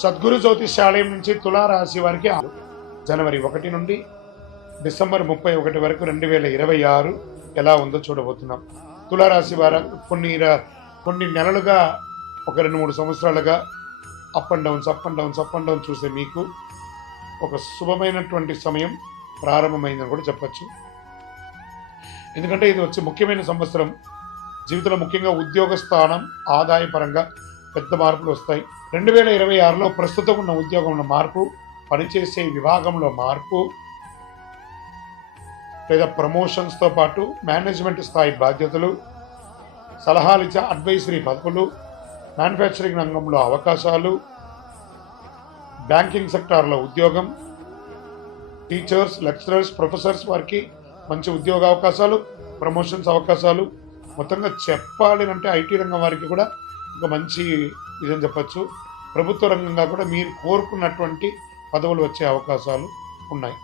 సద్గురు జ్యోతిష్యాలయం నుంచి తులారాశి వారికి జనవరి 1 నుండి డిసెంబర్ 31 వరకు 2026 ఎలా ఉందో చూడబోతున్నాం. తులారాశి వారు కొన్ని నెలలుగా ఒక 2-3 సంవత్సరాలుగా అప్ అండ్ డౌన్ చూసే మీకు ఒక శుభమైనటువంటి సమయం ప్రారంభమైందని కూడా చెప్పచ్చు. ఎందుకంటే ఇది వచ్చి ముఖ్యమైన సంవత్సరం. జీవితంలో ముఖ్యంగా ఉద్యోగ స్థానం, ఆదాయపరంగా పెద్ద మార్పులు వస్తాయి. 2026లో ప్రస్తుతం ఉన్న ఉద్యోగంలో మార్పు, పనిచేసే విభాగంలో మార్పు లేదా ప్రమోషన్స్తో పాటు మేనేజ్మెంట్ స్థాయి బాధ్యతలు, సలహాలు ఇచ్చే అడ్వైజరీ పదవులు, మ్యానుఫ్యాక్చరింగ్ రంగంలో అవకాశాలు, బ్యాంకింగ్ సెక్టార్లో ఉద్యోగం, టీచర్స్, లెక్చరర్స్, ప్రొఫెసర్స్ వారికి మంచి ఉద్యోగ అవకాశాలు, ప్రమోషన్స్ అవకాశాలు. మొత్తంగా చెప్పాలి అంటే ఐటీ రంగం వారికి కూడా ఒక మంచి ఇదని చెప్పచ్చు. ప్రభుత్వ రంగంగా కూడా మీరు కోరుకున్నటువంటి పదవులు వచ్చే అవకాశాలు ఉన్నాయి.